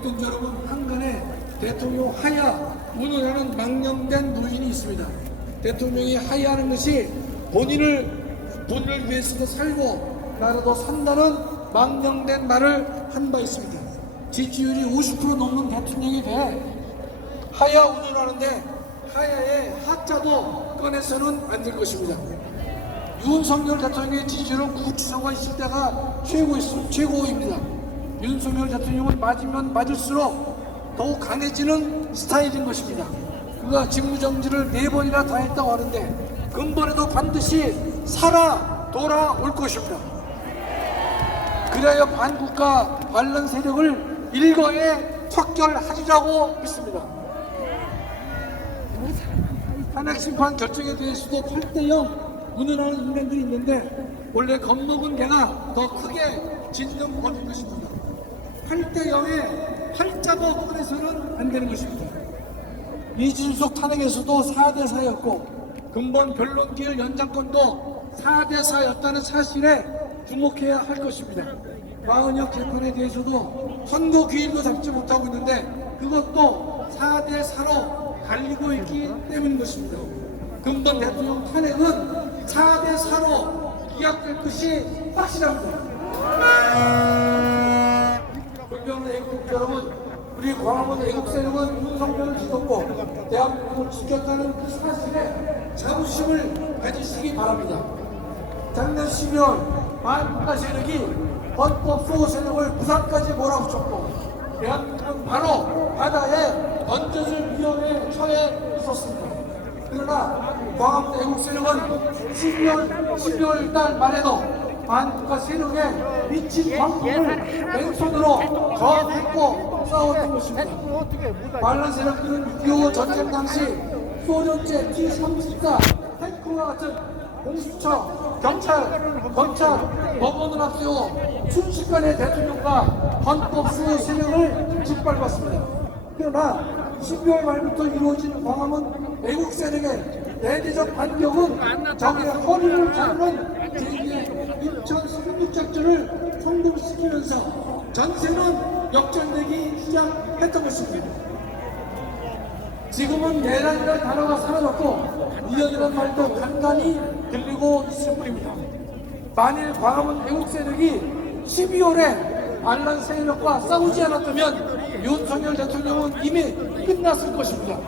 애국경제 여러분, 한간에 대통령 하야 운운하는 망령된 노인이 있습니다. 대통령이 하야하는 것이 본인을 위해서도 살고 나라도 산다는 망령된 말을 한 바 있습니다. 지지율이 50% 넘는 대통령에 대해 하야 운운하는데 하야의 하자도 꺼내서는 안 될 것입니다. 윤석열 대통령의 지지율은 구치소가 있을 때가 최고입니다. 윤석열 대통령은 맞으면 맞을수록 더욱 강해지는 스타일인 것입니다. 그가 직무정지를 4번이나 다 했다고 하는데 근본에도 반드시 살아 돌아올 것입니다. 그래야 반국가 반란 세력을 일거에 척결하리라고 믿습니다. 탄핵심판 결정에 대해서도 8대0 운운하는 인간들이 있는데 원래 겁먹은 개가 더 크게 진정 버릴 것입니다. 8대0에 팔자도 꺼내서는 안 되는 것입니다. 이준석 탄핵에서도 4대4였고 근본 변론기일 연장권도 4대4였다는 사실에 주목해야 할 것입니다. 마은혁 재판에 대해서도 선고 기일도 잡지 못하고 있는데 그것도 4대4로 갈리고 있기 때문인 것입니다. 근본 대통령 탄핵은 4대4로 기각될 것이 확실합니다. 존경하는 애국자 여러분, 우리 광화문 애국세력은 윤석열을 지켰고 대한민국을 지켰다는 그 사실에 자부심을 가지시기 바랍니다. 작년 12월 반국가 세력이 헌법 수호 세력을 부산까지 몰아붙였고 대한민국은 바로 바다에 던져질 위험에 처해 있었습니다. 그러나 광화문 애국세력은 12월 달 말에도 반국가 세력에 미친 광풍을 맨손으로 저항했고 싸웠던 것입니다. 반란 세력들은 6.25 전쟁 당시 소련제 T-34 탱크와 같은 공수처, 경찰, 검찰, 법원을 앞세워 순식간에 대통령과 헌법 수호 세력을 짓밟았습니다. 그러나 12월 말부터 이루어진 광화문 애국 세력의 대대적 반격은 적의 허리를 자르는 제2의 인천 상륙작전을 성공시키면서 전세는 역전되기 시작했던 것입니다. 지금은 내란이라는 단어가 사라졌고 이연이라는 말도 간간히 들리고 있을 뿐입니다. 만일 광화문 애국 세력이 12월에 반란 세력과 싸우지 않았다면 윤석열 대통령은 이미 끝났을 것입니다.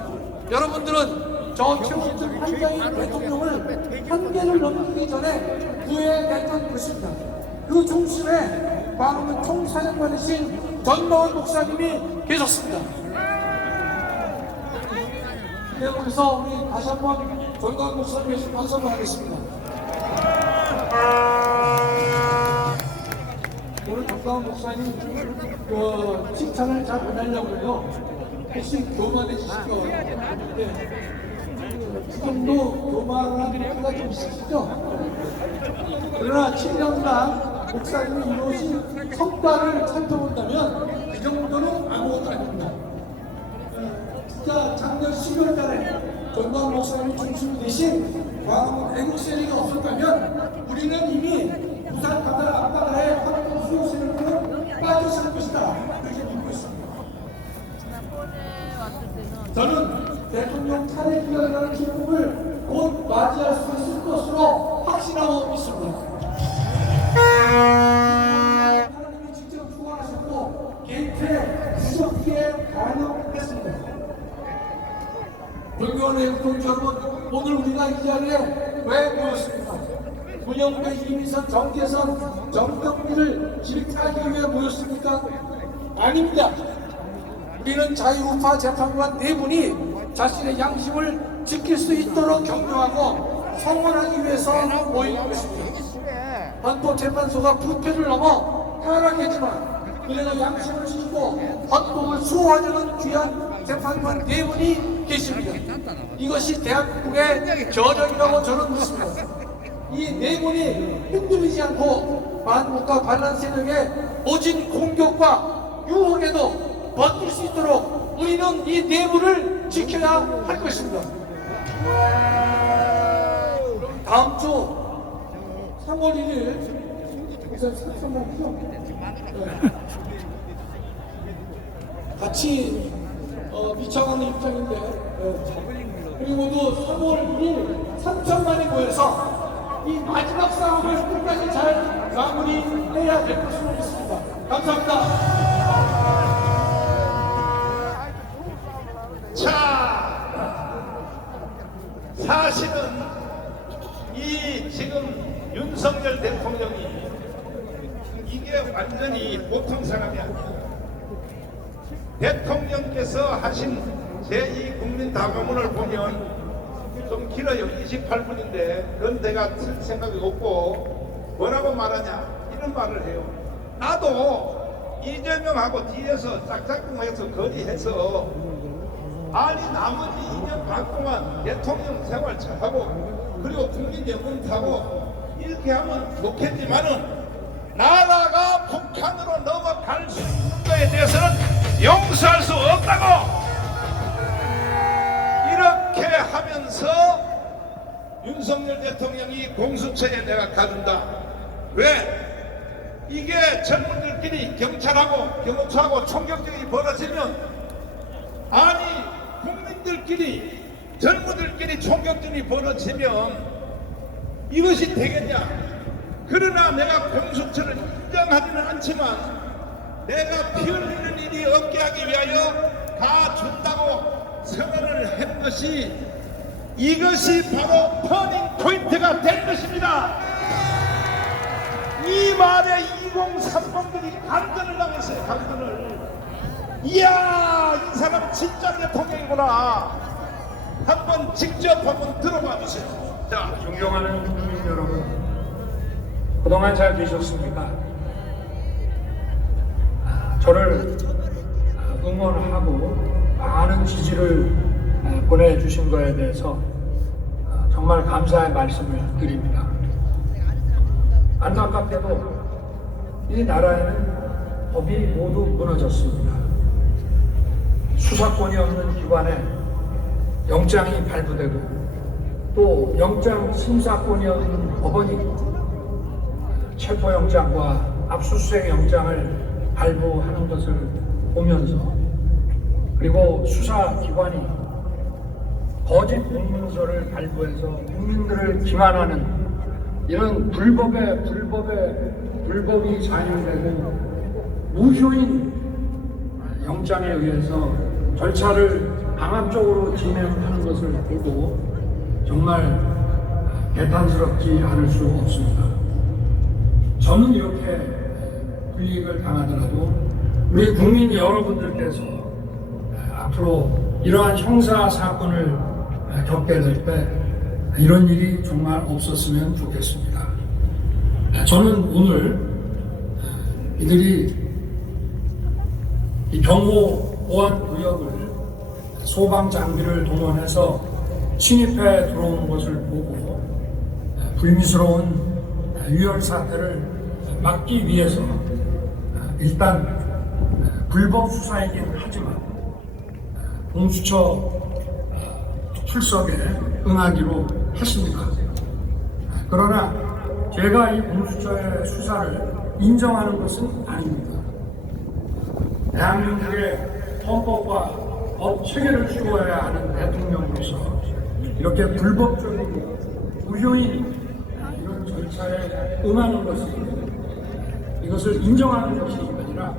여러분들은 저 최원순 한자인 대통령을 한계를 넘기기 전에 구해냈던 것입니다. 그 중심에 광화문 총사령관이신 전노원 목사님이 계셨습니다. 네, 그래서 우리 다시 한번 전광 목사님께 박수 한번 하겠습니다. 오늘 전광 목사님 칭찬을 잘 안 하려고 해요. 혹시 교만해지실 것 같은데 지금도 교만한 때가 좀 있으시죠? 그러나 7년간 목사님이 이루어진 성과를 살펴본다면 그 정도는 아무것도 아닙니다. 진짜 작년 12월 달에 전광 목사님이 중심이 되신 광화문 애국 세력이 없었다면 우리는 이미 부산 바다 앞바다에 헌법 수호 세력으로 빠졌을 것이다. 그렇게 믿고 있습니다. 저는 대통령 탄핵 기각이라는 기쁨을 곧 맞이할 수 있을 것으로 확신하고 있습니다. 하나님이 직접 주관하셨고 게이트에 무섭게 반영했습니다. 존경하는 애국동지 여러분, 오늘 우리가 이 자리에 왜 모였습니까? 문영배, 이미선, 정계선, 정경미를 질타하기 위해 모였습니까? 아닙니다. 우리는 자유우파 재판관 4분이 자신의 양심을 지킬 수 있도록 격려하고 성원하기 위해서 모인 것입니다. 헌법재판소가 부패를 넘어 타락했지만 그래도 양심을 지키고 헌법을 수호하려는 귀한 재판관 4분이 계십니다. 이것이 대한민국의 저력이라고 저는 믿습니다. 이 4분이 흔들리지 않고 반국가 반란 세력의 모진 공격과 유혹에도 버틸 수 있도록 우리는 이 4분을 지켜야 할 것입니다. 다음 주 3월 1일 우선 3월 같이 비춰가는 입장인데 우리 모두 3월 1일 3천만이 모여서 이 마지막 싸움을 끝까지 잘 마무리해야 될 것으로 믿습니다. 감사합니다. 자, 사실은 이 지금 윤석열 대통령이 이게 완전히 보통 사람이 아니야. 대통령께서 하신 제2국민다방문을 보면 좀 길어요. 28분인데 그건 내가 틀 생각이 없고 뭐라고 말하냐 이런 말을 해요. 나도 이재명하고 뒤에서 짝짝꿍해서 거리해서 아니 나머지 2년 반 동안 대통령 생활 잘하고 그리고 국민연금 타고 이렇게 하면 좋겠지만은 나라가 북한으로 넘어갈 수 있는 것에 대해서는 용서할 수 없다고 이렇게 하면서 윤석열 대통령이 공수처에 내가 가준다. 왜? 이게 젊은들끼리 경찰하고 경호처하고 총격전이 벌어지면 아니 국민들끼리 젊은들끼리 총격전이 벌어지면 이것이 되겠냐? 그러나 내가 공수처를 인정하지는 않지만 내가 피 흘리는 일이 없게 하기 위하여 가준다고 선언을 한 것이 이것이 바로 터닝 포인트가 된 것입니다. 이 말에 2030들이 감전을 당했어요. 감전을. 이야 이 사람 진짜 대통령이구나. 한번 직접 한번 들어봐 주세요. 자, 존경하는 국민 여러분, 그동안 잘 계셨습니까? 저를 응원하고 많은 지지를 보내주신 거에 대해서 정말 감사의 말씀을 드립니다. 안타깝게도 이 나라에는 법이 모두 무너졌습니다. 수사권이 없는 기관에 영장이 발부되고 또 영장 심사권이 없는 법원이 체포영장과 압수수색 영장을 발부하는 것을 보면서 그리고 수사기관이 거짓 공문서를 발부해서 국민들을 기만하는 이런 불법이 자행되고 무효인 영장에 의해서 절차를 강압적으로 진행하는 것을 보고 정말 개탄스럽지 않을 수 없습니다. 저는 이렇게 불이익을 당하더라도 우리 국민 여러분들께서 앞으로 이러한 형사 사건을 겪게 될 때 이런 일이 정말 없었으면 좋겠습니다. 저는 오늘 이들이 이 경호 보안 구역을 소방 장비를 동원해서 침입해 들어오는 것을 보고 불미스러운 유혈 사태를 막기 위해서 일단 불법 수사이긴 하지만 공수처 출석에 응하기로 했습니다. 그러나 제가 이 공수처의 수사를 인정하는 것은 아닙니다. 대한민국의 헌법과 법 체계를 추구해야 하는 대통령으로서 이렇게 불법적이고 무효인 이런 절차에 응하는 것이 이것을 인정하는 것이 아니라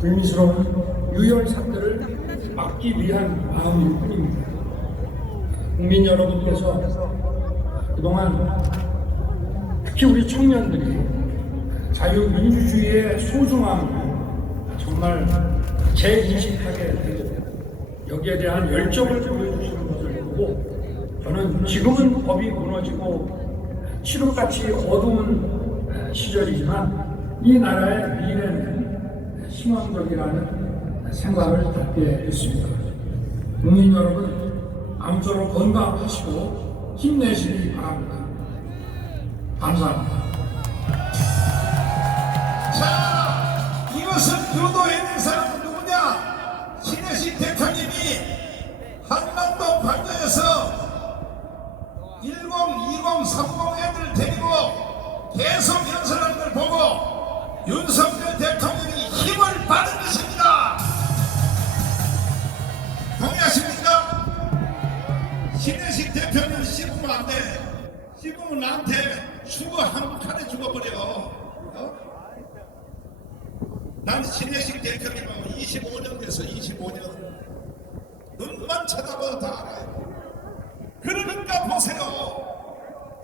불미스러운 유혈 사태를 막기 위한 마음일 뿐입니다. 국민 여러분께서 그동안 특히 우리 청년들이 자유민주주의의 소중함을 정말 재인식하게 되고 여기에 대한 열정을 보여주시는 것을 보고 저는 지금은 법이 무너지고 칠흑같이 어두운 시절이지만 이 나라의 미래는 희망적이라는 생각을 갖게 됐습니다. 국민 여러분 아무쪼록 건강하시고 힘내시기 바랍니다. 감사합니다. 자, 이것을 주도해낸 사람은 누구냐? 신혜식 대표님이 한반도 반도에서 10, 20, 30 애들 데리고 계속 연설하는 걸 보고 윤석열 대통령이 힘을 받은 것입니다. 나한테 죽어 한 칸에 죽어버려. 난 신혜식 대표님하고 25년 돼서 25년 눈만 쳐다봐도 다 알아요. 그러니까 보세요.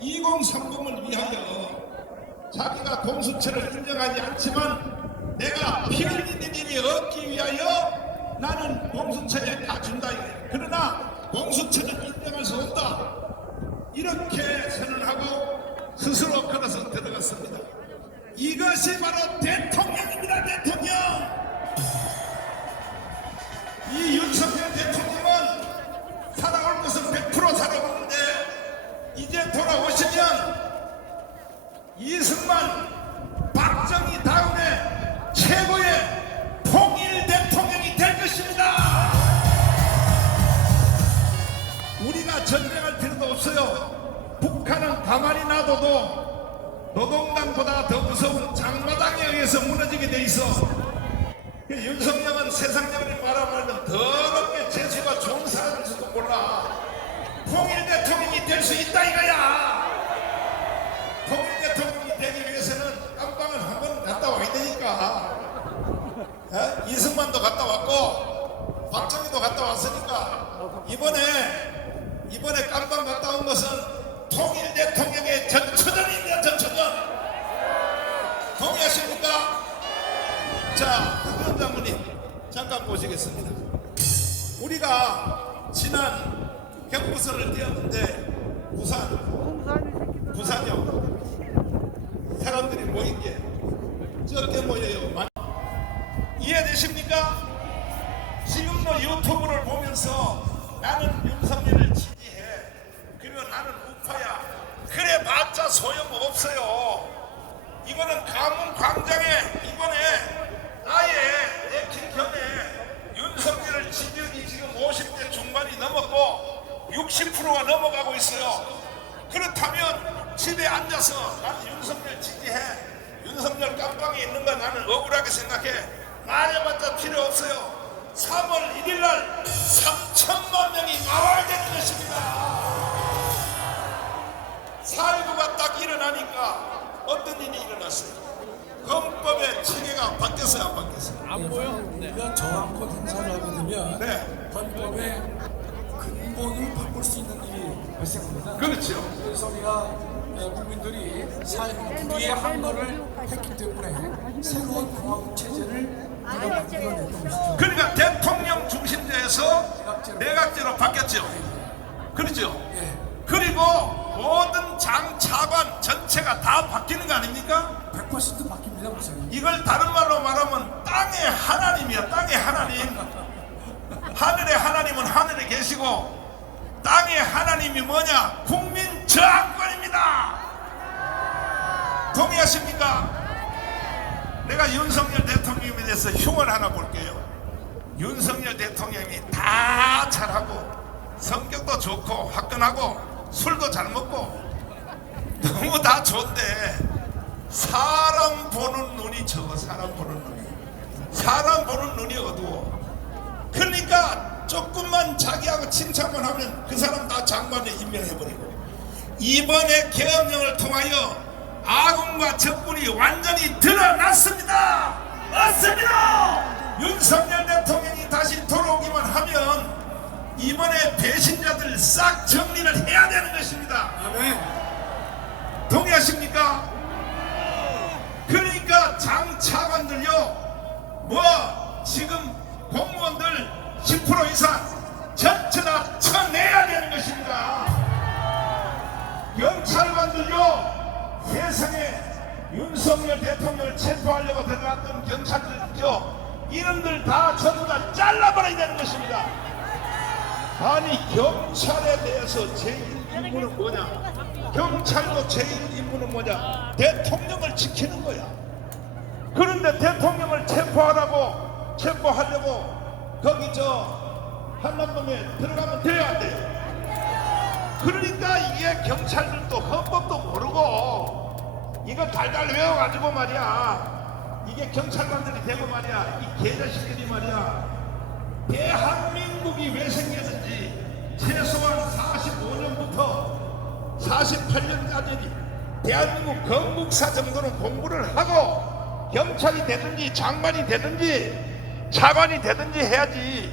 2030을 위하여 자기가 공수처를 인정하지 않지만 내가 피 흘리는 일이 없기 위하여 나는 공수처에 다 준다. 그러나 공수처는 인정할 수 없다. 이렇게 선언하고 스스로 걸어서 들어갔습니다. 이것이 바로 대통령입니다. 대통령. 이 윤석열 대통령은 살아올 것은 100% 살아오는데 이제 돌아오시면 이승만, 박정희 다음에 최고의 통일 대통령이 될 것입니다. 우리가 전쟁할 필요도 없어요. 북한은 가만히 놔둬도 노동당보다 더 무서운 장마당에 의해서 무너지게 돼 있어. 윤석열은 세상적으로 바라보면 더럽게 재수가 좋은 사람일지도 몰라. 통일 대통령이 될 수 있다 이거야. 통일 대통령이 되기 위해서는 깜빵을 한번 갔다 와야 되니까. 이승만도 갔다 왔고 박정희도 갔다 왔으니까 이번에 깜빵 갔다 온 것은 통일 대통령의 전초전입니다. 전초전. 동의하십니까? 자, 박근혜 장군님 잠깐 보시겠습니다. 우리가 지난 경부선을 띄었는데 부산역 사람들이 모인 게 적게 모여요. 이해되십니까? 지금도 유튜브를 보면서 나는 윤석열을 지지해. 그리고 나는 우파야. 그래 봤자 소용없어요. 이거는 가문 광장에 이번에 아예 내킨 경에 윤석열을 지지율이 지금 50대 중반이 넘었고 60%가 넘어가고 있어요. 그렇다면 집에 앉아서 나는 윤석열 지지해. 윤석열 깜빵에 있는 거 나는 억울하게 생각해. 말해봤자 필요 없어요. 3월 1일 날 3천만 명이 나와야 되는 것입니다. 4.19가 딱 일어나니까 어떤 일이 일어났어요? 헌법의 체계가 바뀌었어요, 안 바뀌었어요? 안 보여? 우리가 저항권 행사를 하게 되면 네. 헌법의 근본을 바꿀 수 있는 일이 발생합니다. 그렇죠. 그래서 우리가 국민들이 불의의 항거를 했기 때문에 새로운 공화국 체제를 만들어냈던 것이죠. 그러니까 대통령 중심제에서 내각제로 바뀌었죠. 그렇죠. 예. 그리고 모든 장 차관 전체가 다 바뀌는 거 아닙니까? 100% 바뀝니다, 목사님. 이걸 다른 말로 말하면 땅의 하나님이야. 땅의 하나님. 하늘의 하나님은 하늘에 계시고 땅의 하나님이 뭐냐? 국민 저항권입니다. 동의하십니까? 내가 윤석열 대통령에 대해서 흉을 하나 볼게요. 윤석열 대통령이 다 잘하고 성격도 좋고 화끈하고 술도 잘 먹고 너무 다 좋은데 사람 보는 눈이 적어. 사람 보는 눈이 어두워. 그러니까 조금만 자기하고 칭찬만 하면 그 사람 다 장관에 임명해버리고 이번에 계엄령을 통하여 아군과 적군이 완전히 드러났습니다. 맞습니다. 윤석열 대통령이 다시 돌아오기만 하면 이번에 배신자들 싹 정리를 해야 되는 것입니다. 아멘. 동의하십니까? 그러니까 장 차관들요, 지금 공무원들 10% 이상 전체 다 쳐내야 되는 것입니다. 경찰관들요, 세상에 윤석열 대통령을 체포하려고 들어갔던 경찰들요, 이놈들 다 전부 다 잘라버려야 되는 것입니다. 아니, 경찰에 대해서 제일 임무는 뭐냐? 경찰도 제일 임무는 뭐냐? 대통령을 지키는 거야. 그런데 대통령을 체포하려고 거기 한남동에 들어가면 돼야 안 돼. 그러니까 이게 경찰들도 헌법도 모르고 이거 달달 외워가지고 말이야, 이게 경찰관들이 되고 말이야, 이 개자식들이 말이야, 대한민국이 왜 생겼는지 최소한 45년부터 48년까지 대한민국 건국사 정도는 공부를 하고 경찰이 되든지 장관이 되든지 차관이 되든지 해야지.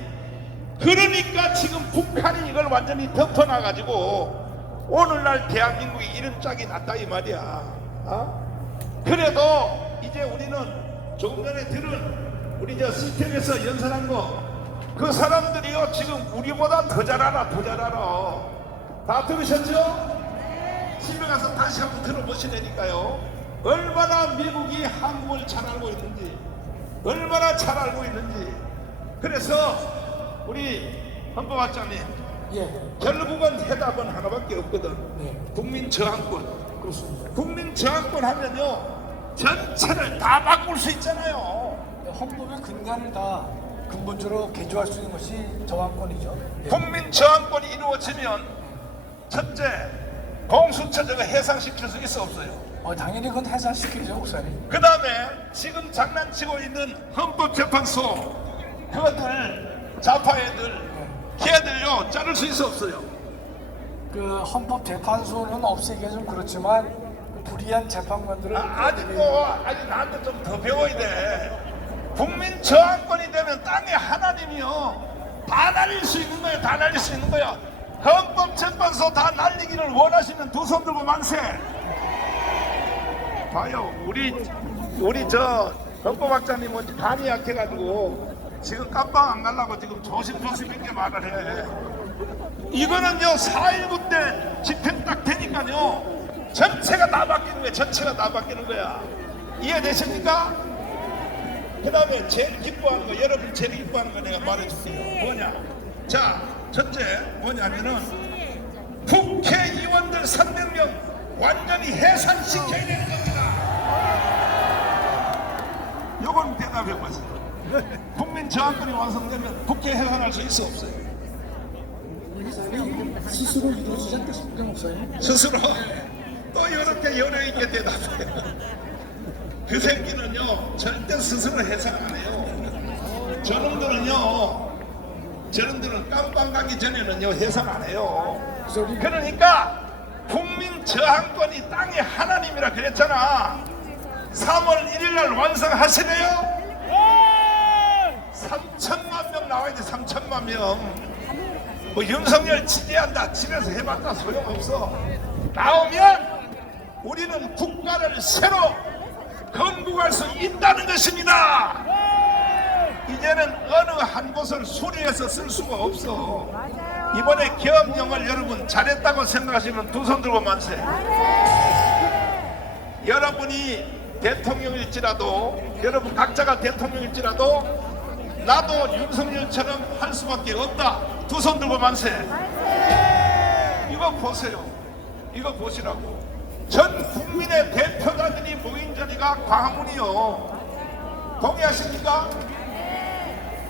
그러니까 지금 북한이 이걸 완전히 덮어놔가지고 오늘날 대한민국이 이런 짝이 났다 이 말이야. 그래도 이제 우리는 조금 전에 들은 우리 저 시스템에서 연설한 거 그 사람들이요 지금 우리보다 더 잘 알아. 다 들으셨죠? 집에 가서 다시 한번 들어보시라니까요. 얼마나 미국이 한국을 잘 알고 있는지, 얼마나 잘 알고 있는지. 그래서 우리 헌법학자님, 예, 결국은 해답은 하나밖에 없거든. 네. 국민 저항권. 그렇습니다. 국민 저항권 하면요 전체를 다 바꿀 수 있잖아요. 헌법의 근간을 다 근본적으로 개조할 수 있는 것이 저항권이죠. 예. 국민 저항권이 이루어지면 첫째, 공수처 저거 해상시킬 수 있어 없어요? 당연히 그건 해산시키죠, 목사님. 그 다음에 지금 장난치고 있는 헌법재판소 그것들 좌파 애들 걔들요 자를 수 있어 없어요? 그 헌법재판소는 없애기가 좀 그렇지만 그 불의한 재판관들을 아직 나한테 좀 더 배워야 돼. 국민 저항권이 되면 땅에 하나님이요 다 날릴 수 있는 거예요. 다 날릴 수 있는 거야. 헌법재판소 다 날리기를 원하시면 두 손 들고 만세. 봐요, 우리 저 헌법학자님 뭔지 간이 약해가지고 지금 깜빵 안 가려고 지금 조심조심 있게 말을 해. 이거는요 4.19 때 집행 딱 되니까요 전체가 다 바뀌는 거야. 전체가 다 바뀌는 거야. 이해되십니까? 그 다음에 제일 기뻐하는 거, 여러분 제일 기뻐하는 거 내가 말해줄게요. 뭐냐? 자, 첫째 뭐냐면은 국회의원들 300명 완전히 해산시켜야 되는 겁니다. 요건 대답해보세요. 국민 저항권이 완성되면 국회 해산할 수 있어 없어요? 스스로 이루어지지 않겠습니까, 목사님? 스스로 또 이렇게 여려있게 대답해요. 그 새끼는요 절대 스스로 해산 안 해요. 저놈들은 깜빵 가기 전에는요 해산 안 해요. 그러니까 국민 저항권이 땅의 하나님이라 그랬잖아. 3월 1일날 완성하시래요? 3천만 명 나와야 돼. 3천만 명. 뭐 윤석열 지지한다 집에서 해봤자 소용없어. 나오면 우리는 국가를 새로 건국할 수 있다는 것입니다. 이제는 어느 한 곳을 수리해서 쓸 수가 없어. 이번에 계엄령을 여러분 잘했다고 생각하시면 두 손 들고 만세. 여러분이 대통령일지라도, 여러분 각자가 대통령일지라도 나도 윤석열처럼 할 수밖에 없다. 두 손 들고 만세. 이거 보세요. 이거 보시라고. 전 국민의 대표자들이 모인 자리가 광화문이요. 동의하십니까?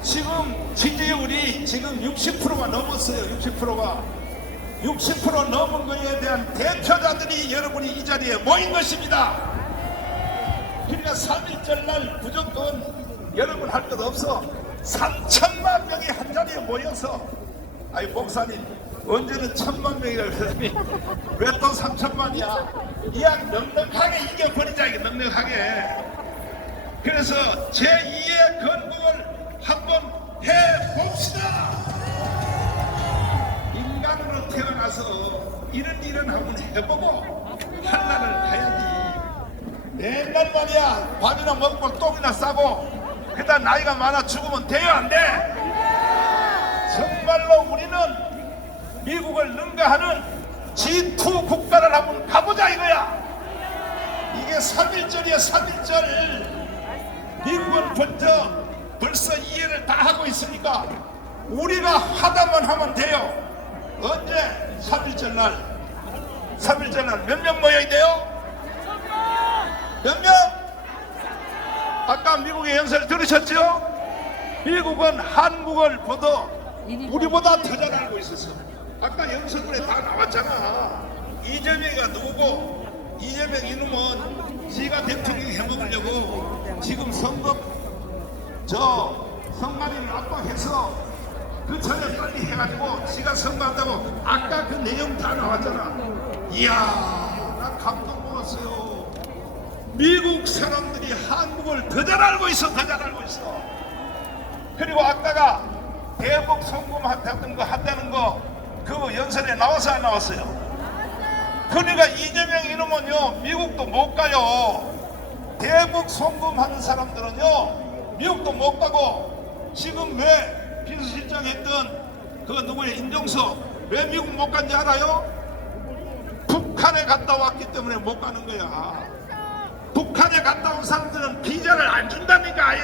지금 지지율이 지금 60%가 넘었어요. 60% 넘은 거에 대한 대표자들이 여러분이 이 자리에 모인 것입니다. 그러니까 3.1절 날 무조건 여러분 할 것 없어. 3천만 명이 한 자리에 모여서, 아이 목사님 언제는 1,000만 명이라고 그러더니 왜 또 3천만이야? 이왕 넉넉하게 이겨버리자. 이게 넉넉하게. 그래서 제2의 건국을 한번 해봅시다. 인간으로 태어나서 이런 한번 해보고 한날을 가야지. 맨날 말이야 밥이나 먹고 똥이나 싸고 그다 나이가 많아 죽으면 돼요 안 돼? 정말로 우리는 미국을 능가하는 G2 국가를 한번 가보자 이거야. 이게 3.1절이야 3.1절. 미국은 벌써 이해를 다 하고 있으니까 우리가 하다만 하면 돼요. 언제? 3.1절 날. 3.1절 날 몇 명 모여야 돼요? 몇 명? 아까 미국의 연설 들으셨죠? 미국은 한국을 우리보다 더 잘 알고 있었어. 아까 연설문에 다 나왔잖아. 이재명이가 누구고, 이재명 이놈은 지가 대통령 해먹으려고 지금 선관위를 압박해서 그 전에 빨리 해가지고 지가 선거한다고 아까 그 내용 다 나왔잖아. 이야, 나 감동 나왔어요. 미국 사람들이 한국을 더 잘 알고 있어, 더 잘 알고 있어. 그리고 아까가 대북 송금한다는 거 그 연설에 나와서 안 나왔어요? 그러니까 이재명 이놈은요 미국도 못 가요. 대북 송금하는 사람들은요 미국도 못 가고, 지금 왜 비서실장 했던 그 누구의 인정석 왜 미국 못 간지 알아요? 북한에 갔다 왔기 때문에 못 가는 거야. 북한에 갔다 온 사람들은 비자를 안 준다니까. 아예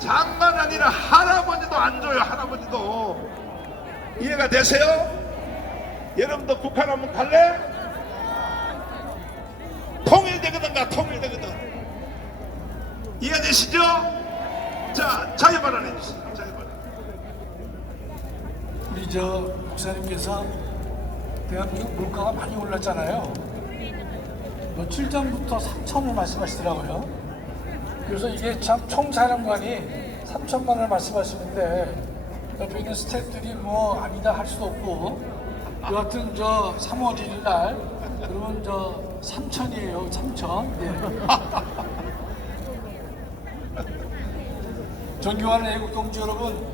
장난 아니라 할아버지도 안 줘요. 할아버지도. 이해가 되세요? 여러분도 북한 한번 갈래? 통일되거든가 통일되거든. 이해되시죠? 자, 자유 발언해 주세요. 자유 발언. 우리 저 목사님께서 대한민국 물가가 많이 올랐잖아요. 며칠 전부터 3천을 말씀하시더라고요. 그래서 이게 참 총사령관이 3천만 원을 말씀하시는데 옆에 있는 스태프들이 뭐 아니다 할 수도 없고, 여하튼 저 3월 1일 날 그러면 저 3천이에요. 3천. 예. 존경하는 애국동지 여러분,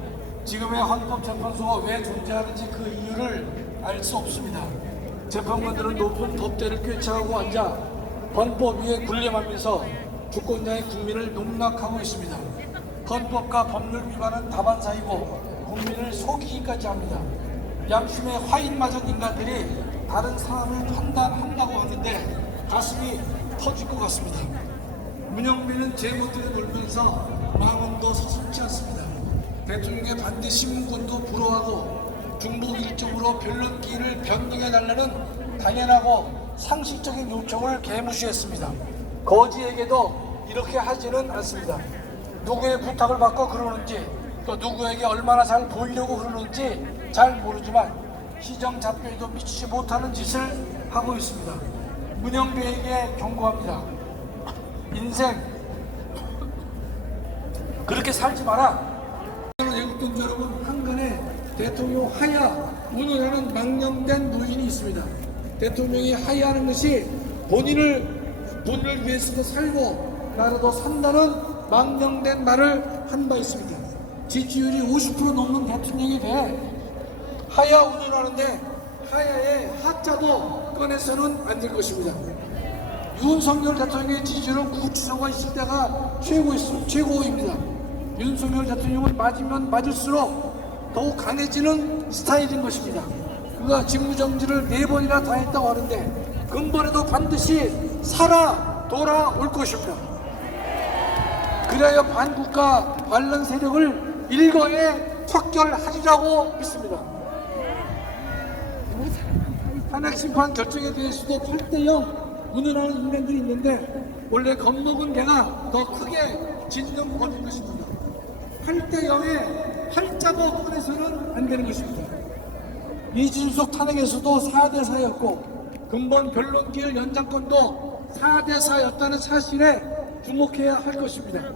지금의 헌법재판소가 왜 존재하는지 그 이유를 알 수 없습니다. 재판관들은 높은 법대를 꿰차고 앉아 헌법 위에 군림하면서 주권자의 국민을 농락하고 있습니다. 헌법과 법률 위반은 다반사이고 국민을 속이기까지 합니다. 양심의 화인맞은 인간들이 다른 사람을 판단한다고 하는데 가슴이 터질 것 같습니다. 문영빈은 제멋대로 놀면서 마음도 서슴지 않습니다. 대통령의 반대 신문권도 불허하고 중복 일정으로 변론기일을 변경해달라는 당연하고 상식적인 요청을 개무시했습니다. 거지에게도 이렇게 하지는 않습니다. 누구의 부탁을 받고 그러는지, 또 누구에게 얼마나 잘 보이려고 그러는지 잘 모르지만 시정잡혀에도 미치지 못하는 짓을 하고 있습니다. 문영배에게 경고합니다. 인생 그렇게 살지 마라. 애국동지 여러분, 한간에 대통령 하야 운운하는 망령된 노인이 있습니다. 대통령이 하야하는 것이 본인을 위해서도 살고 나라도 산다는 망령된 말을 한 바 있습니다. 지지율이 50% 넘는 대통령에 대해 하야 운운하는데 하야의 하자도 꺼내서는 안 될 것입니다. 윤석열 대통령의 지지율은 구치소가 있을 때가 최고입니다. 윤석열 대통령은 맞으면 맞을수록 더욱 강해지는 스타일인 것입니다. 그가 직무정지를 4번이나 다 했다고 하는데 근본에도 반드시 살아 돌아올 것입니다. 그래야 반국가 반란 세력을 일거에 척결하리라고 믿습니다. 탄핵심판 결정에 대해서도 8대0 운운하는 인간들이 있는데 원래 겁먹은 개가 더 크게 짖는 법인 것입니다. 8대0에 팔자도 꺼내서는 안 되는 것입니다. 이준석 탄핵에서도 4대4였고 근본 변론기일 연장권도 4대4였다는 사실에 주목해야 할 것입니다.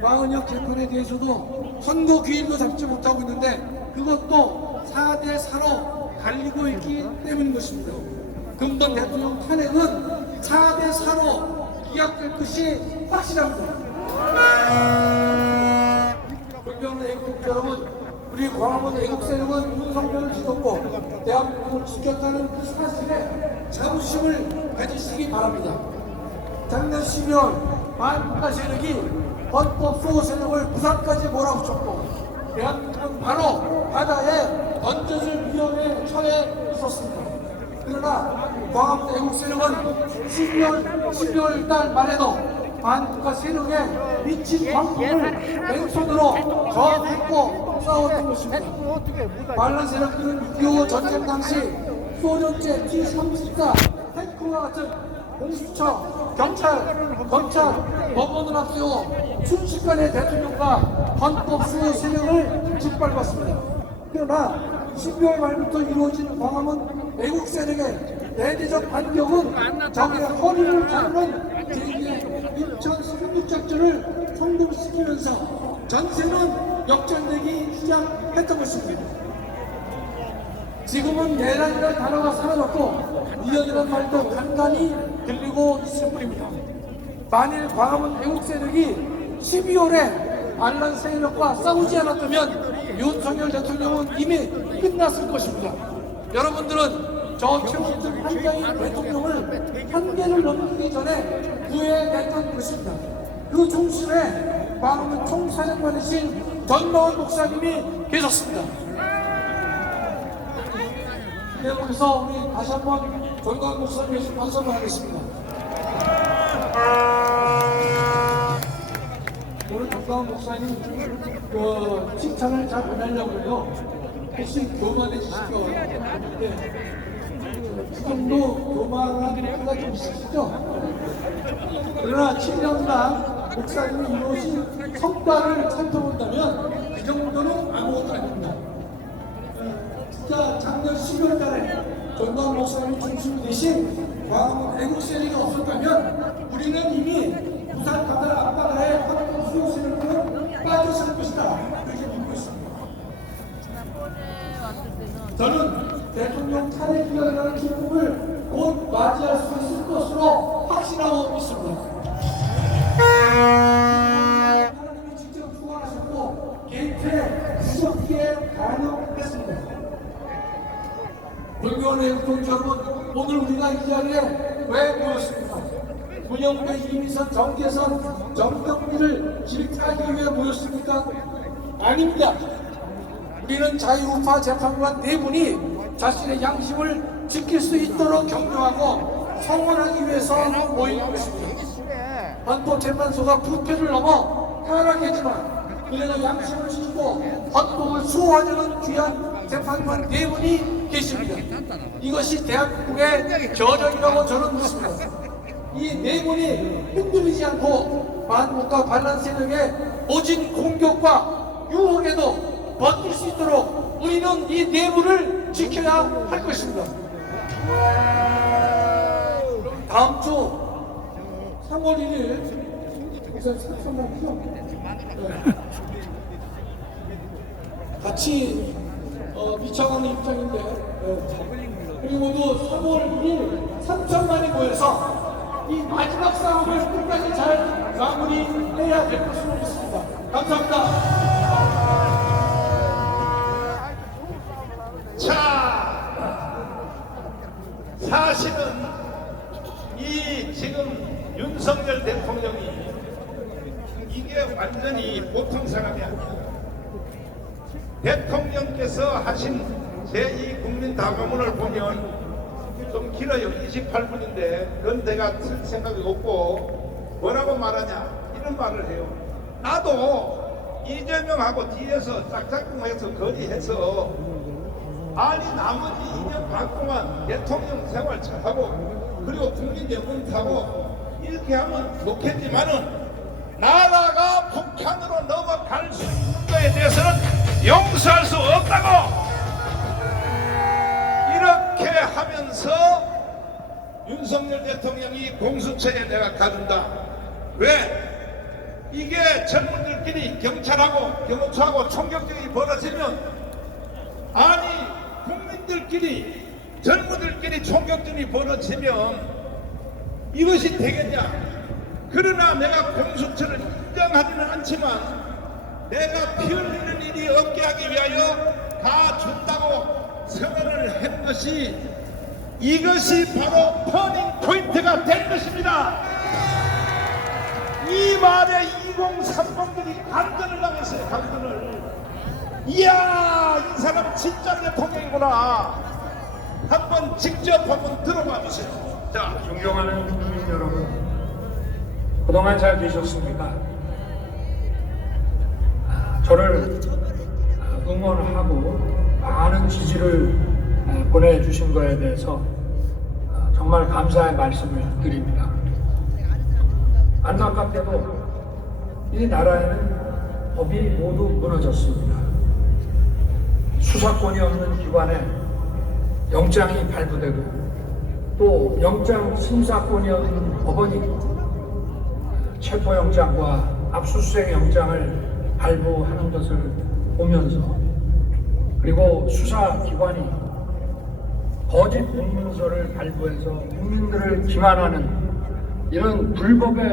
마은혁 재판에 대해서도 선고 기일도 잡지 못하고 있는데 그것도 4대4로 갈리고 있기 때문인 것입니다. 근본 대통령 탄핵은 4대4로 기각될 것이 확실합니다. 존경하는 애국자 여러분, 우리 광화문 애국세력은 윤석열을 지켰고 대한민국을 지켰다는 그 사실에 자부심을 가지시기 바랍니다. 작년 12월 반국가 세력이 헌법 수호 세력을 부산까지 몰아붙였고 대한민국은 바로 바다에 던져질 위험에 처해 있었습니다. 그러나 광화문 애국 세력은 12월 달 말에도 반국가 세력에 미친 광풍을 왼손으로 저항했고 싸웠던 것입니다. 반란 세력들은 6.25 전쟁 당시 소련제 T-34 탱크와 같은 공수처, 경찰, 검찰, 법원을 앞세워 순식간에 대통령과 헌법 수호 세력을 짓밟았습니다. 그러나 12월 말부터 이루어진 광화문 애국 세력의 내재적 반격은 적의 허리를 자르는 제2의 인천 상륙작전을 성공시키면서 전세는 역전되기 시작했던 것입니다. 지금은 내란이라는 단어가 사라졌고 이연이라는 말도 간간히 들리고 있을 뿐입니다. 만일 광화문 애국 세력이 12월에 알란 세력과 싸우지 않았다면 윤석열 대통령은 이미 끝났을 것입니다. 여러분들은 저 최원순 한장인 대통령을 한계를 넘기기 전에 구해냈던 것입니다. 그 중심에 광화문 총사령관이신 전마원 목사님이 계셨습니다. 네, 여기서 우리 다시 한번 전광 목사님께 박수를 하겠습니다. 오늘 전광 목사님 그 칭찬을 잘 안 하려고요. 혹시 교만해 주시죠? 지금도 교만한 때가 좀 있으시죠? 그러나 7년간 목사님이 이루어진 성과를 살펴본다면 그 정도는 아무것도 아닙니다. 진짜 작년 10월 달에 전광 목사님이 중심이 되신 광화문 애국 세력이 없었다면 우리는 이미 부산 가다라 앞바다에 한국 수용 세력은 빠졌을 것이다. 그렇게 믿고 있습니다. 저는 대통령 탄핵 기간이라는 기쁨을 곧 맞이할 수 있을 것으로 확신하고 믿습니다. 하나님이 직접 주관하셨고 게이트에 부족기에 가능했습니다. 불교원의 육동지 여러분, 오늘 우리가 이 자리에 왜 모였습니까? 문영배, 이미선, 정계선, 정경미를 질타하기 위해 모였습니까? 아닙니다. 우리는 자유우파 재판관 네 분이 자신의 양심을 지킬 수 있도록 격려하고 성원하기 위해서 모인 것입니다. 헌법재판소가 부패를 넘어 타락했지만 그래도 양심을 지키고 헌법을 수호하려는 귀한 재판관 네 분이 계십니다. 이것이 대한민국의 저력이라고 저는 믿습니다. 이 네 분이 흔들리지 않고 반국가 반란 세력의 모진 공격과 유혹에도 버틸 수 있도록 우리는 이 네 분을 지켜야 할 것입니다. 다음 주 3월 1일 우선 상상하죠. 같이 비춰가는 입장인데 그리고 모두 3월 1일 3천만이 모여서 이 마지막 싸움을 끝까지 잘 마무리해야 될 것으로 믿습니다. 감사합니다. 자, 사실은 이 지금 윤석열 대통령이 이게 완전히 보통 사람이 아니야. 대통령께서 하신 제2 국민다방문을 보면 좀 길어요. 28분인데 그건 내가 틀 생각이 없고 뭐라고 말하냐 이런 말을 해요. 나도 이재명하고 뒤에서 짝짝꿍해서 거리해서 아니 나머지 2년 반 동안 대통령 생활 잘하고 그리고 국민 여권 타고 이렇게 하면 좋겠지만은 나라가 북한으로 넘어갈 수 있는 거에 대해서는 용서할 수 없다고 이렇게 하면서 윤석열 대통령이 공수처에 내가 가준다. 왜? 이게 젊은들끼리 경찰하고 경호처하고 총격전이 벌어지면 아니 국민들끼리 젊은들끼리 총격전이 벌어지면 이것이 되겠냐? 그러나 내가 공수처를 인정하지는 않지만 내가 피 흘리는 일이 없게 하기 위하여 가준다고 선언을 한 것이 이것이 바로 터닝 포인트가 된 것입니다. 이 말에 2030들이 감전을 당했어요. 감전을. 이야 이 사람 진짜 대통령이구나. 한번 직접 한번 들어봐 주세요. 자, 존경하는 국민 여러분, 그동안 잘 계셨습니까? 저를 응원하고 많은 지지를 보내주신 거에 대해서 정말 감사의 말씀을 드립니다. 안타깝게도 이 나라에는 법이 모두 무너졌습니다. 수사권이 없는 기관에 영장이 발부되고 또 영장 심사권이 없는 법원이 체포영장과 압수수색 영장을 발부하는 것을 보면서 그리고 수사기관이 거짓 공문서를 발부해서 국민들을 기만하는 이런 불법이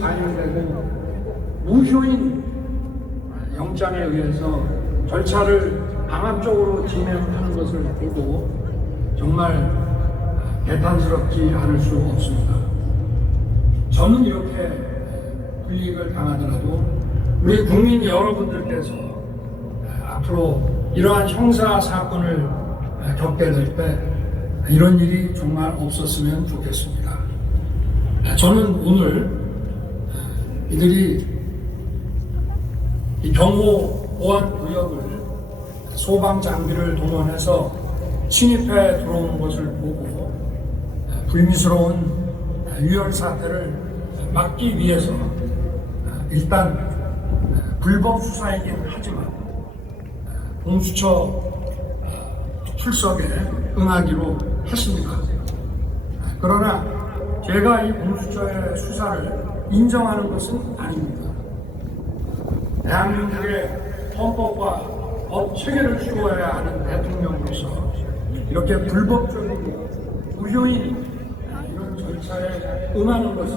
자행되고 무효인 영장에 의해서 절차를 강압적으로 진행하는 것을 보고 정말 개탄스럽지 않을 수 없습니다. 저는 이렇게 불이익을 당하더라도 우리 국민 여러분들께서 앞으로 이러한 형사 사건을 겪게 될 때 이런 일이 정말 없었으면 좋겠습니다. 저는 오늘 이들이 이 경호 보안 구역을 소방 장비를 동원해서 침입해 들어오는 것을 보고 불미스러운 유혈 사태를 막기 위해서 일단 불법 수사이긴 하지만 공수처 출석에 응하기로 했습니다. 그러나 제가 이 공수처의 수사를 인정하는 것은 아닙니다. 대한민국의 헌법과 법 체계를 추구해야 하는 대통령으로서 이렇게 불법적이고 무효인 이런 절차에 응하는 것이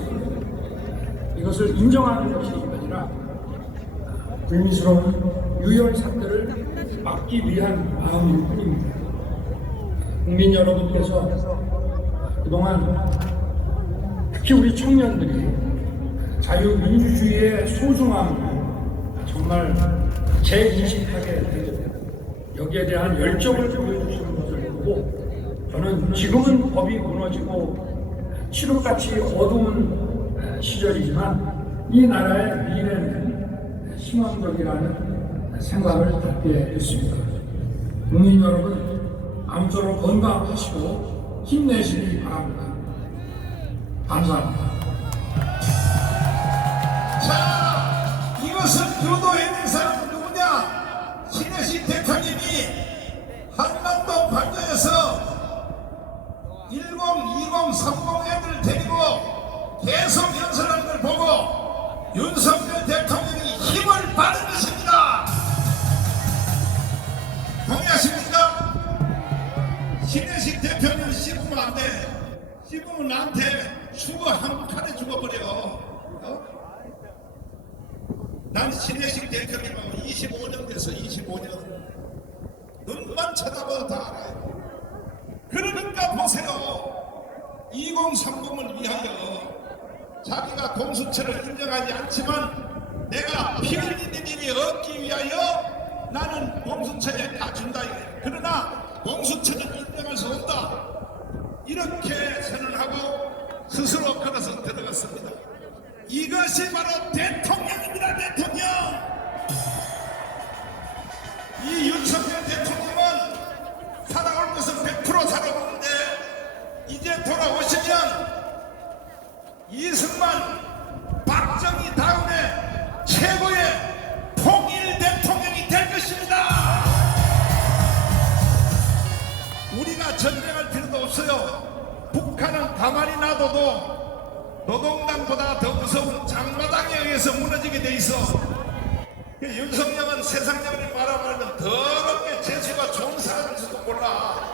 이것을 인정하는 것이 아니라 불미스러운 유혈 사태를 막기 위한 마음일 뿐입니다. 국민 여러분께서 그동안 특히 우리 청년들이 자유민주주의의 소중함을 정말 재인식하게 되고 여기에 대한 열정을 보여주시는 것을 보고 저는 지금은 법이 무너지고 칠흑같이 어두운 시절이지만 이 나라의 미래는 희망적이라는 생각을 갖게 됐습니다. 국민 여러분 아무쪼록 건강하시고 힘내시기 바랍니다. 감사합니다. 자, 이것을 유도해낸 사람은 누구냐? 신혜식 대표님이 한남동 반도에서 10, 20, 30 애들 데리고 계속 연설하는 걸 보고 윤석열 대통령이 힘을 받은 것입니다. 동의하십니까? 신혜식 대표님 씹으면 안 돼. 씹으면 나한테 죽어, 한 칸에 죽어버려. 난 신혜식 대표님하고 25년 돼서 25년 눈만 쳐다봐도 다 알아요. 그러니까 보세요. 2030을 위하여 자기가 공수처를 인정하지 않지만 내가 피 흘리는 일이 없기 위하여 나는 공수처에 다 준다. 그러나 공수처는 인정할 수 없다. 이렇게 선언하고 스스로 걸어서 들어갔습니다. 이것이 바로 대통령입니다. 대통령. 이 윤석열 대통령은 살아올 것은 100% 살아오는데 이제 돌아오시면 이승만, 박정희 다음에 최고의 통일 대통령이 될 것입니다. 우리가 전쟁할 필요도 없어요. 북한은 가만히 놔둬도 노동당보다 더 무서운 장마당에 의해서 무너지게 돼 있어. 윤석열은 세상적으로 바라보면 더럽게 재수가 좋은 사람일지도 몰라.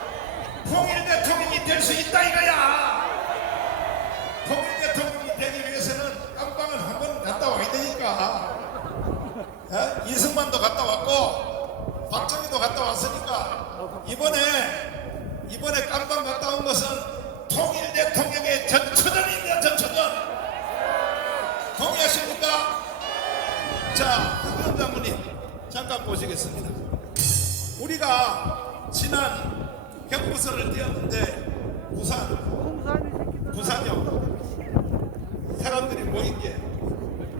통일 대통령이 될 수 있다 이거야. 통일 대통령이 되기 위해서는 깜방을 한 번 갔다 와야 되니까. 이승만도 갔다 왔고 박정희도 갔다 왔으니까 이번에 깜방 갔다 온 것은 통일 대통령의 전초전입니다. 전초전. 동의하십니까? 자, 황교안 장모님 잠깐 보시겠습니다. 우리가 지난 경부선을 띄었는데 부산역 사람들이 모인 게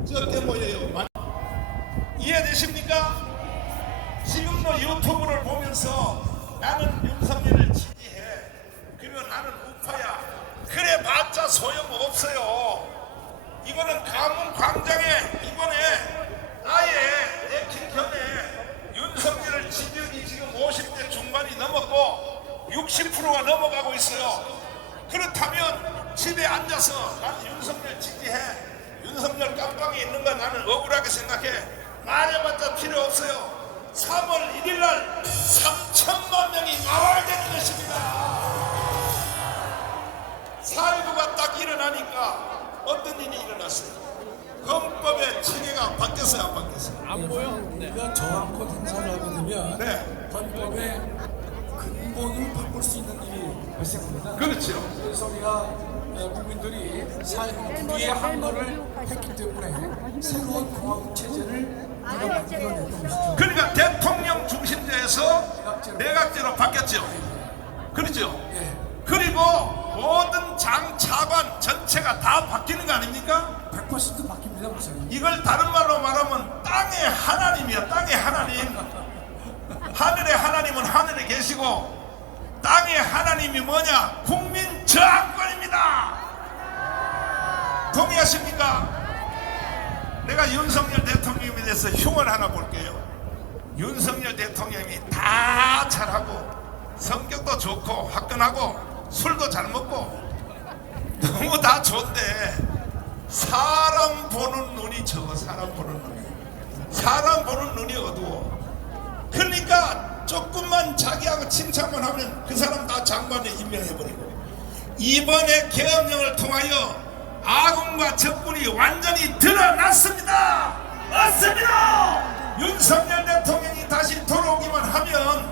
저렇게 모여요. 이해되십니까? 지금도 유튜브를 보면서 나는 윤석열을 지지해. 그러면 나는 우파야. 그래 봤자 소용없어요. 이거는 가문 광장에 이번에 아예 내킨 견에 윤석열을 지지율이 지금 50대 중반이 넘었고 60%가 넘어가고 있어요. 그렇다면 집에 앉아서 나는 윤석열 지지해. 윤석열 깜방에 있는 거 나는 억울하게 생각해. 말해봤자 필요 없어요. 3월 1일 날 3천만 대통령이 나와야 되는 것입니다. 4.19가 딱 일어나니까 어떤 일이 일어났어요? 헌법의 체계가 바뀌었어요, 안 바뀌었어요? 우리가 저항권 행사를 하게 되면 네. 헌법의 근본을 바꿀 수 있는 일이 발생합니다. 그렇죠. 그래서 우리가 국민들이 4.19 불의의 항거를 했기 때문에 새로운 공화국 체제를 만들어내는 것이죠. 그러니까 대통령 중심제에서 내각제로 바뀌었죠. 그렇죠. 예, 그리고 모든 장 차관 전체가 다 바뀌는 거 아닙니까? 100% 바뀝니다, 목사님. 이걸 다른 말로 말하면 땅의 하나님이야. 땅의 하나님. 하늘의 하나님은 하늘에 계시고 땅의 하나님이 뭐냐? 국민 저항권입니다. 동의하십니까? 내가 윤석열 대통령에 대해서 흉을 하나 볼게요. 윤석열 대통령이 다 잘하고 성격도 좋고 화끈하고 술도 잘 먹고 너무 다 좋은데 사람 보는 눈이 적어. 사람 보는 눈이 어두워. 그러니까 조금만 자기하고 칭찬만 하면 그 사람 다 장관에 임명해버리고, 이번에 계엄령을 통하여 아군과 적군이 완전히 드러났습니다. 맞습니다. 윤석열 대통령이 다시 돌아오기만 하면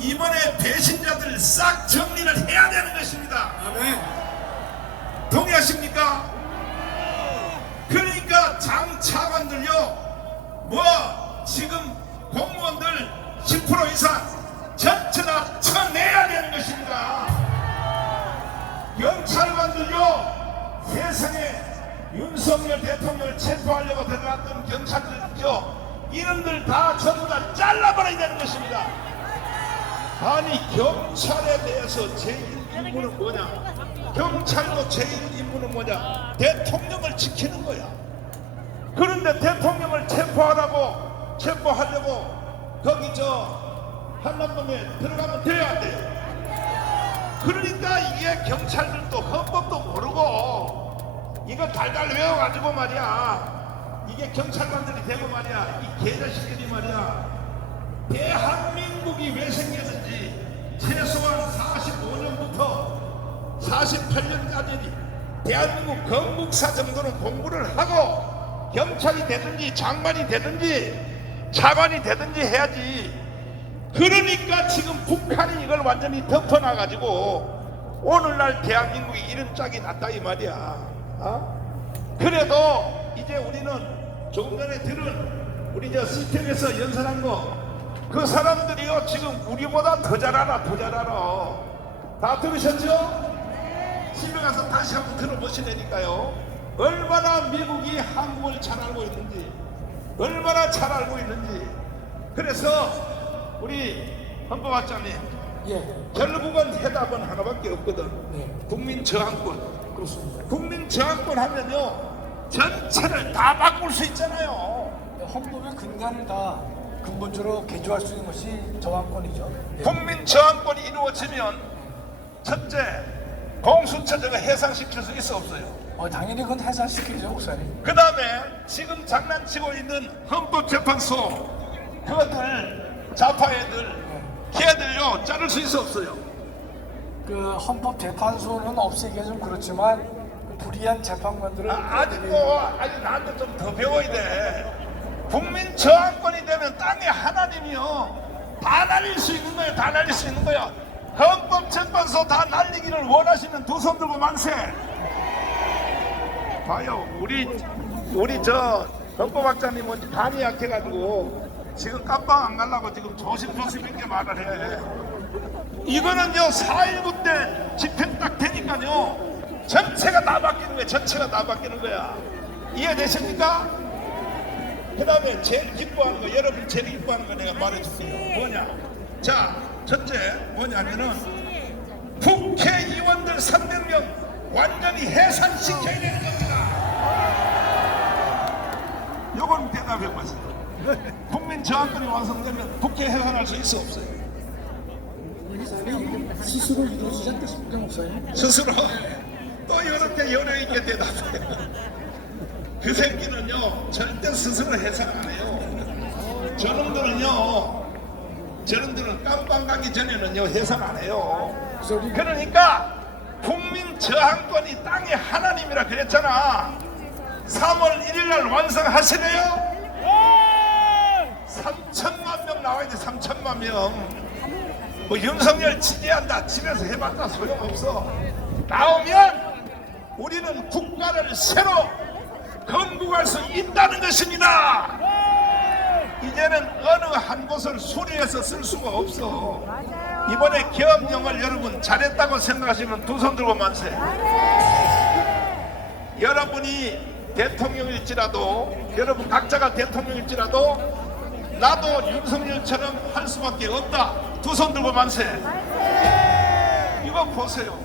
이번에 배신자들 싹 정리를 해야 되는 것입니다. 아멘. 동의하십니까? 그러니까 장 차관들요, 뭐 지금 공무원들 10% 이상 전체 다 쳐내야 되는 것입니다. 경찰관들요, 세상에 윤석열 대통령을 체포하려고 들어갔던 경찰들요, 이놈들 다 전부 다 잘라버려야 되는 것입니다. 아니, 경찰에 대해서 제일 임무는 뭐냐? 경찰도 제일 임무는 뭐냐? 대통령을 지키는 거야. 그런데 대통령을 체포하려고 거기 한남동에 들어가면 돼야 안 돼요? 그러니까 이게 경찰들도 헌법도 모르고 이거 달달 외워가지고 말이야, 이게 경찰관들이 되고 말이야, 이 개자식들이 말이야, 대한민국이 왜 생겼는지 최소한 45년부터 48년까지 대한민국 건국사 정도는 공부를 하고 경찰이 되든지 장관이 되든지 차관이 되든지 해야지. 그러니까 지금 북한이 이걸 완전히 덮어놔가지고 오늘날 대한민국이 이런 짝이 났다 이 말이야. 그래도 이제 우리는 조금 전에 들은 우리 시스템에서 연설한 거, 그 사람들이요 지금 우리보다 더 잘 알아. 다 들으셨죠? 집에 가서 다시 한번 들어보시라니까요. 얼마나 미국이 한국을 잘 알고 있는지, 얼마나 잘 알고 있는지. 그래서 우리 헌법학자님, 예, 결국은 해답은 하나밖에 없거든. 네, 국민 저항권. 그렇습니다. 국민 저항권 하면요 전체를 다 바꿀 수 있잖아요. 헌법의 근간을 다 근본적으로 개조할 수 있는 것이 저항권이죠. 예. 국민 저항권이 이루어지면 첫째, 공수처 저거 해상시킬 수 있어 없어요? 당연히 그건 해산시키죠, 목사님. 그 다음에 지금 장난치고 있는 헌법재판소, 그것들 좌파 애들 걔들요 자를 수 있어 없어요? 그 헌법재판소는 없애기가 좀 그렇지만 그 불의한 재판관들을 아직 나한테 좀 더 배워야 돼. 국민 저항권이 되면 땅의 하나님이요 다 날릴 수 있는 거예요. 다 날릴 수 있는 거야. 헌법재판소 다 날리기를 원하시면 두 손 들고 만세. 봐요, 우리 헌법학자님은 간이 약해가지고 지금 깜빵 안 가려고 지금 조심조심 있게 말을 해. 이거는요 4.19 때 집행 딱 되니까요 전체가 다 바뀌는 거야. 전체가 다 바뀌는 거야. 이해되십니까? 그 다음에 제일 기뻐하는 거, 여러분 제일 기뻐하는 거 내가 말해줄게요. 뭐냐? 자, 첫째 뭐냐면은 국회의원들 300명 완전히 해산시켜야 되는 겁니다. 요건 대답해보세요. 국민 저항권이 완성되면 국회 해산할 수 있어 없어요? 스스로 이루어지지 않겠습니까, 목사님? 스스로 또 이렇게 여려 있게 대답해요. 그 새끼는요 절대 스스로 해산 안 해요. 저놈들은요 저런들은 깜빵 가기 전에는요 해산 안 해요. 그러니까 국민 저항권이 땅의 하나님이라 그랬잖아. 3월 1일날 완성하시래요. 3천만 명 나와야 돼. 3천만 명. 뭐 윤석열 지지한다 집에서 해봤자 소용없어. 나오면 우리는 국가를 새로 건국할 수 있다는 것입니다. 이제는 어느 한 곳을 수리해서 쓸 수가 없어. 이번에 계엄령을 여러분 잘했다고 생각하시면 두 손 들고 만세. 여러분이 대통령일지라도, 여러분 각자가 대통령일지라도 나도 윤석열처럼 할 수밖에 없다. 두 손 들고 만세. 이거 보세요.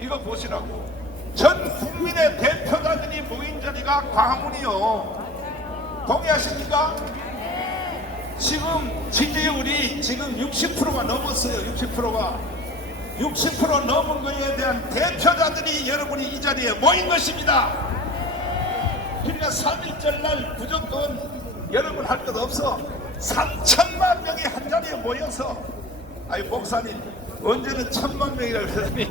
이거 보시라고. 전 국민의 대표자들이 모인 자리가 광화문이요. 동의하십니까? 지금 지지율이 지금 60%가 넘었어요. 60%가 60% 넘은 거에 대한 대표자들이 여러분이 이 자리에 모인 것입니다. 그러니까 3.1절 날 무조건 여러분 할 것 없어. 3천만 명이 한 자리에 모여서, 아이 목사님 언제는 1,000만 명이라고 그러더니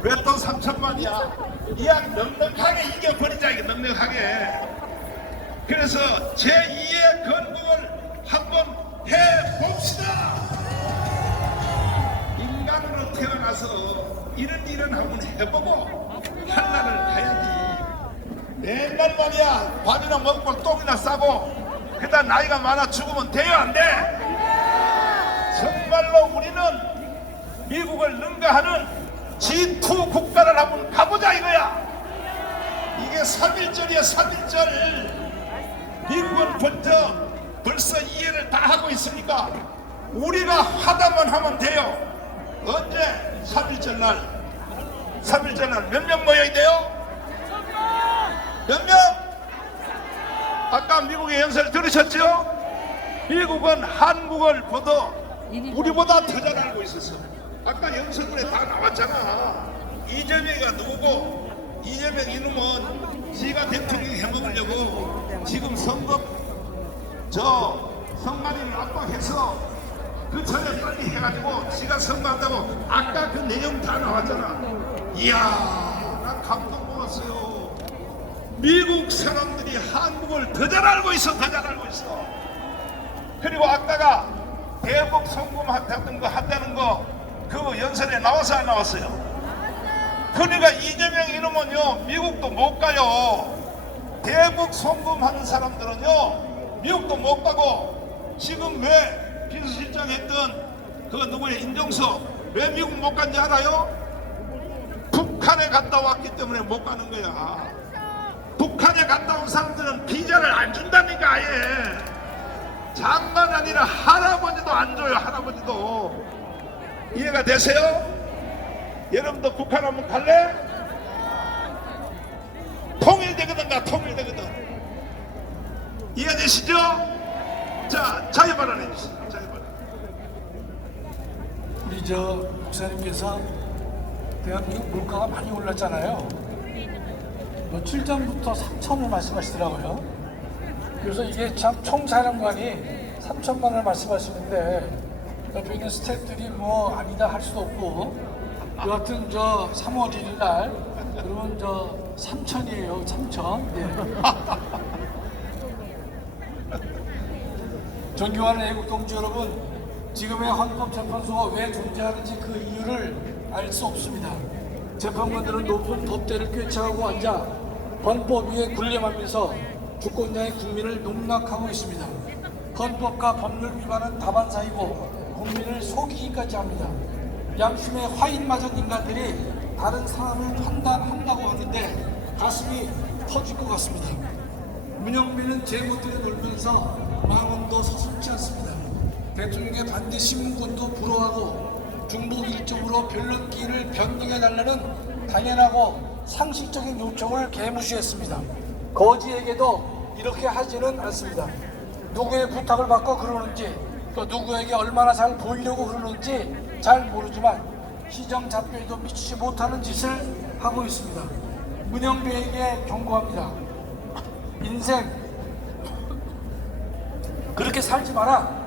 왜 또 3천만이야? 이왕 넉넉하게 이겨버리자. 이게 넉넉하게. 그래서 제2의 건국을 한번 해봅시다. 인간으로 태어나서 이런 일은 한번 해보고 한날을 가야지. 맨날 말이야 밥이나 먹고 똥이나 싸고 그다 나이가 많아 죽으면 돼요 안 돼? 정말로 우리는 미국을 능가하는 G2 국가를 한번 가보자 이거야. 이게 3.1절이야 3.1절. 미국은 벌써 이해를 다 하고 있으니까 우리가 하다만 하면 돼요. 언제? 3.1절 날. 3.1절 날 몇 명 모여야 돼요? 몇 명? 아까 미국의 연설 들으셨죠? 미국은 한국을 우리보다 더 잘 알고 있었어. 아까 연설문에 다 나왔잖아. 이재명이가 누구고, 이재명 이놈은 지가 대통령 해먹으려고 지금 선거 선관위를 압박해서 그 전에 빨리 해가지고 지가 선거한다고 아까 그 내용 다 나왔잖아. 이야, 나 감동 먹었어요. 미국 사람들이 한국을 더 잘 알고 있어. 더 잘 알고 있어. 그리고 아까가 대북 송금한다는 거 그 연설에 나와서 안 나왔어요? 그러니까 이재명 이놈은요 미국도 못 가요. 대북 송금하는 사람들은요 미국도 못 가고, 지금 왜 비서실장 했던 그 누구의 임종석 왜 미국 못 간지 알아요? 북한에 갔다 왔기 때문에 못 가는 거야. 북한에 갔다 온 사람들은 비자를 안 준다니까. 아예 장난 아니라 할아버지도 안 줘요. 할아버지도. 이해가 되세요? 여러분도 북한 한번 갈래? 통일되거든. 통일되거든. 이해되시죠? 자, 자유발언 해주세요. 자유발언. 우리 목사님께서 대한민국 물가가 많이 올랐잖아요. 며칠 전부터 3천을 말씀하시더라고요. 그래서 이게 참 총사령관이 3천만 원을 말씀하시는데 옆에 있는 스태프들이 뭐 아니다 할 수도 없고, 여하튼 3월 1일 날 그러면 3천이에요. 3천. 존경하는 애국 동지 여러분, 지금의 헌법재판소가 왜 존재하는지 그 이유를 알 수 없습니다. 재판관들은 높은 법대를 꿰차고 앉아 헌법 위에 군림하면서 주권자의 국민을 농락하고 있습니다. 헌법과 법률 위반은 다반사이고 국민을 속이기까지 합니다. 양심의 화인맞은 인간들이 다른 사람을 판단한다고 하는데 가슴이 터질 것 같습니다. 문영빈은 제멋대로 놀면서 망언도 서슴지 않습니다. 대통령의 반대 신문권도 불허하고 중복 일정으로 변론기일을 변경해달라는 당연하고 상식적인 요청을 개무시했습니다. 거지에게도 이렇게 하지는 않습니다. 누구의 부탁을 받고 그러는지, 또 누구에게 얼마나 잘 보이려고 그러는지 잘 모르지만 시정잡혀에도 미치지 못하는 짓을 하고 있습니다. 문영배에게 경고합니다. 인생 그렇게 살지 마라.